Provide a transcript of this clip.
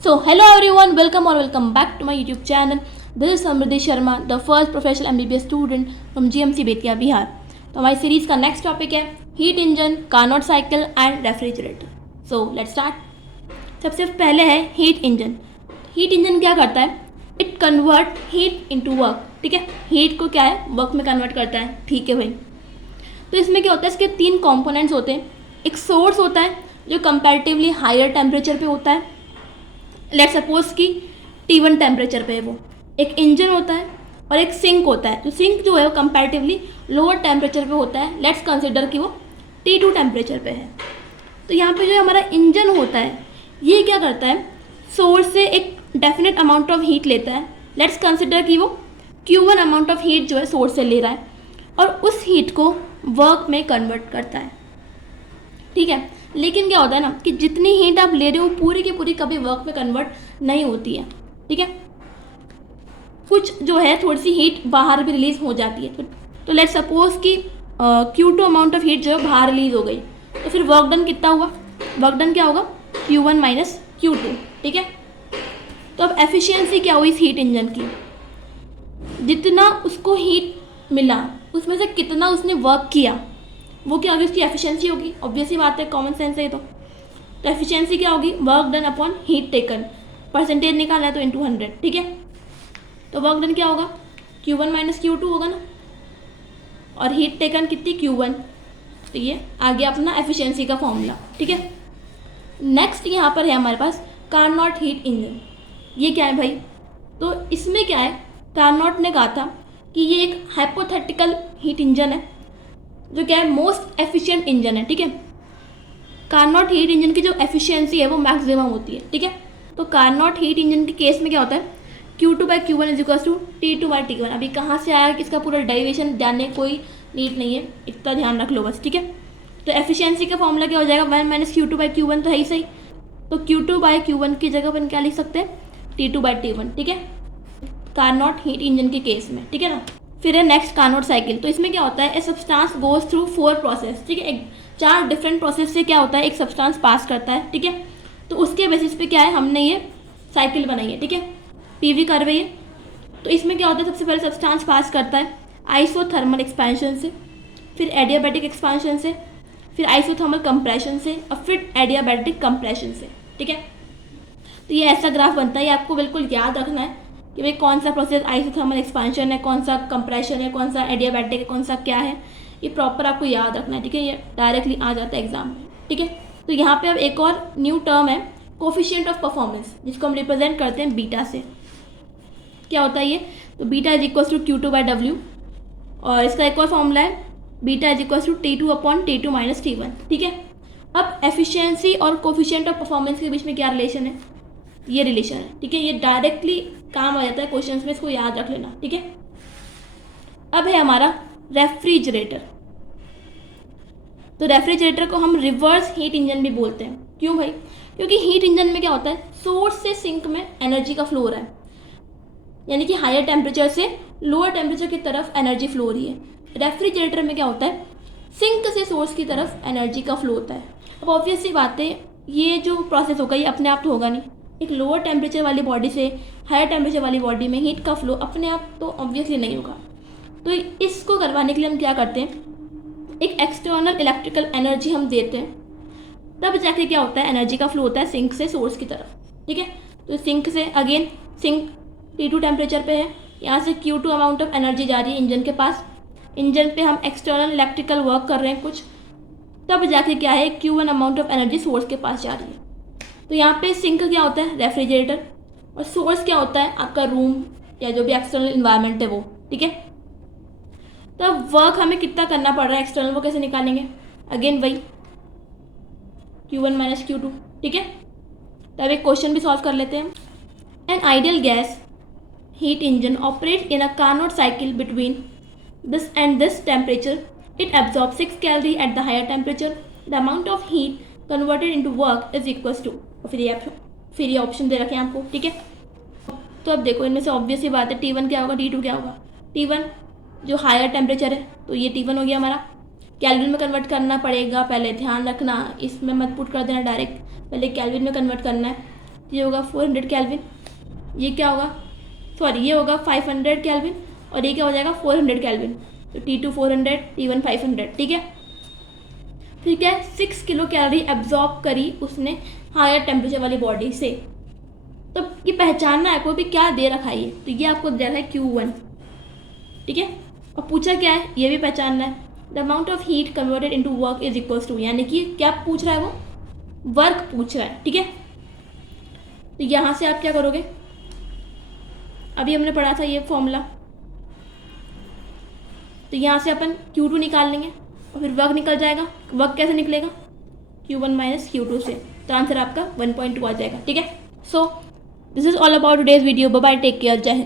So, hello everyone, welcome or welcome back to my YouTube channel. This is Samriddhi Sharma, the first professional MBBS student from GMC Bettiah Bihar. तो हमारी series का next topic है heat engine, Carnot cycle and refrigerator. So let's start. सबसे पहले है heat engine. Heat engine क्या करता है? It convert heat into work. ठीक है, हीट को क्या है, वर्क में कन्वर्ट करता है. ठीक है भाई. तो इसमें क्या होता है, इसके तीन कॉम्पोनेंट्स होते हैं. एक सोर्स होता है जो कंपैरेटिवली हायर टेम्परेचर पे होता है. लेट सपोज कि T1 टेम्परेचर पे है वो. एक इंजन होता है और एक सिंक होता है. तो सिंक जो है वो कंपैरेटिवली लोअर टेम्परेचर पे होता है. लेट्स कंसिडर कि वो T2 टेम्परेचर पे है. तो यहाँ पे जो हमारा इंजन होता है ये क्या करता है, सोर्स से एक डेफिनेट अमाउंट ऑफ हीट लेता है. लेट्स कंसिडर कि वो Q1 अमाउंट ऑफ हीट जो है सोर्स से ले रहा है और उस हीट को वर्क में कन्वर्ट करता है. ठीक है, लेकिन क्या होता है ना कि जितनी हीट आप ले रहे हो पूरी की पूरी कभी वर्क में कन्वर्ट नहीं होती है. ठीक है, कुछ जो है थोड़ी सी हीट बाहर भी रिलीज हो जाती है. तो लेट्स सपोज कि Q2 अमाउंट ऑफ हीट जो है बाहर रिलीज हो गई. तो फिर वर्क डन कितना हुआ? वर्क डन क्या होगा? Q1 minus Q2. ठीक है, तो अब एफिशिएंसी क्या हुई इस हीट इंजन की? जितना उसको हीट मिला उसमें से कितना उसने वर्क किया वो क्या होगी, उसकी एफिशिएंसी होगी. ऑब्वियस ही बात है, कॉमन सेंस है. तो एफिशिएंसी क्या होगी? Work done upon heat taken. Percentage निकाला है तो इंटू 100. ठीक है, तो वर्क डन क्या होगा? Q1 माइनस Q2 होगा ना, और हीट टेकन कितनी? Q1. तो ये आ गया अपना एफिशिएंसी का फॉर्मूला. ठीक है, नेक्स्ट यहाँ पर है हमारे पास कार्नोट हीट इंजन. ये क्या है भाई? तो इसमें क्या है, कार्नोट ने कहा था कि ये एक हाइपोथेटिकल हीट इंजन है जो क्या है, मोस्ट एफिशिएंट इंजन है. ठीक है, कार्नोट हीट इंजन की जो एफिशिएंसी है वो मैक्सिमम होती है. ठीक है, तो कार्नोट हीट इंजन के केस में क्या होता है, Q2 by Q1 is equal to T2 by T1. अभी कहाँ से आया इसका पूरा डेरिवेशन जानने कोई नीड नहीं है, इतना ध्यान रख लो बस. ठीक है, तो एफिशिएंसी का फॉर्मूला क्या हो जाएगा? 1 माइनस Q2 बाई Q1. तो है ही सही. तो Q2 बाई Q1 की जगह अपन क्या लिख सकते हैं? T2 by T1. ठीक है, कार्नोट हीट इंजन के केस में. ठीक है ना. फिर है नेक्स्ट कार्नोट साइकिल. तो इसमें क्या होता है, a substance goes through 4 process. ठीक है, 4 डिफरेंट प्रोसेस से क्या होता है, एक सब्सटेंस पास करता है. ठीक है, तो उसके बेसिस पे क्या है, हमने ये साइकिल बनाई है. ठीक है, पीवी कर्व है ये. तो इसमें क्या होता है, सबसे पहले सब्सटेंस पास करता है आइसोथर्मल एक्सपेंशन से, फिर एडियाबैटिक एक्सपेंशन से, फिर आइसोथर्मल कंप्रेशन से, और फिर एडियाबैटिक कंप्रेशन से. ठीक है, तो ये ऐसा ग्राफ बनता है. ये आपको बिल्कुल याद रखना है कि भाई कौन सा प्रोसेस आइसोथर्मल एक्सपांशन है, कौन सा कंप्रेशन है, कौन सा एडियाबैटिक है, कौन सा क्या है. ये प्रॉपर आपको याद रखना है. ठीक है, ये डायरेक्टली आ जाता है एग्जाम में. ठीक है, तो यहाँ पे अब एक और न्यू टर्म है कोफिशिएंट ऑफ परफॉर्मेंस, जिसको हम रिप्रेजेंट करते हैं बीटा से. क्या होता है ये? तो beta is equal to Q2 by W, और इसका एक और फॉर्मूला है beta is equal to T2 upon T2 minus T1. ठीक है, अब एफिशिएंसी और कोफिशिएंट ऑफ परफॉर्मेंस के बीच में क्या रिलेशन है? ये रिलेशन है. ठीक है, ये डायरेक्टली काम आ जाता है क्वेश्चंस में, इसको याद रख लेना. ठीक है, अब है हमारा रेफ्रिजरेटर. तो रेफ्रिजरेटर को हम रिवर्स हीट इंजन भी बोलते हैं. क्यों भाई? क्योंकि हीट इंजन में क्या होता है, सोर्स से सिंक में एनर्जी का फ्लो हो रहा है, यानी कि हायर टेम्परेचर से लोअर टेम्परेचर की तरफ एनर्जी फ्लो हो रही है. रेफ्रिजरेटर में क्या होता है, सिंक से सोर्स की तरफ एनर्जी का फ्लो होता है. अब ऑब्वियस सी बात है, ये जो प्रोसेस होगा ये अपने आप तो होगा नहीं. एक लोअर टेम्परेचर वाली बॉडी से हायर टेम्परेचर वाली बॉडी में हीट का फ्लो अपने आप तो ऑब्वियसली नहीं होगा. तो इसको करवाने के लिए हम क्या करते हैं, एक एक्सटर्नल इलेक्ट्रिकल एनर्जी हम देते हैं, तब जाके क्या होता है, एनर्जी का फ्लो होता है सिंक से सोर्स की तरफ. ठीक है, तो सिंक से अगेन सिंक T2 टेम्परेचर पे है, यहाँ से Q2 अमाउंट ऑफ एनर्जी जा रही है इंजन के पास. इंजन पे हम एक्सटर्नल इलेक्ट्रिकल वर्क कर रहे हैं कुछ, तब जाके क्या है, Q1 amount of energy source के पास जा रही है. तो यहाँ पे सिंक क्या होता है, रेफ्रिजरेटर, और सोर्स क्या होता है, आपका रूम या जो भी एक्सटर्नल इन्वायरमेंट है वो. ठीक है, तो वर्क हमें कितना करना पड़ रहा है एक्सटर्नल, वो कैसे निकालेंगे? अगेन वही Q1 माइनस Q2. ठीक है, तो अब एक क्वेश्चन भी सॉल्व कर लेते हैं. An ideal gas heat engine operates in a Carnot cycle between this and this temperature. It absorbs 6 calorie at the higher temperature. The amount of heat converted into work is equals to, फिर ये option दे रखे हैं आपको. ठीक है, तो अब देखो इनमें से ऑब्वियस ही बात है, T1 क्या होगा, T2 क्या होगा. T1 जो हायर टेम्परेचर है तो ये T1 हो गया हमारा. कैलविन में कन्वर्ट करना पड़ेगा, पहले ध्यान रखना, इसमें मत पुट कर देना डायरेक्ट, पहले कैलविन में कन्वर्ट करना है. ये होगा 400 केल्विन, ये क्या होगा, सॉरी ये होगा 500 केल्विन और ये क्या हो जाएगा 400 केल्विन। तो T2 400, T1 500, ठीक है। फिर क्या है, 6 किलो कैलोरी एब्जॉर्ब करी उसने हायर टेम्परेचर वाली बॉडी से। तो ये पहचानना है, कोई भी क्या दे रखा है ये, तो ये आपको दे रखा है Q1, ठीक है। और पूछा क्या है, ये भी पहचानना है। The amount of heat converted into work is equals to, यानी कि क्या पूछ रहा है, वो वर्क पूछ रहा है, ठीक है। तो यहाँ से आप क्या करोगे, अभी हमने पढ़ा था ये फॉर्मूला, तो यहाँ से अपन Q2 निकाल लेंगे और फिर वर्क निकल जाएगा। वर्क कैसे निकलेगा, Q1 माइनस Q2 से, तो आंसर आपका 1.2 आ जाएगा, ठीक है। So this is all about today's video. Bye bye, take care, जय हिंद।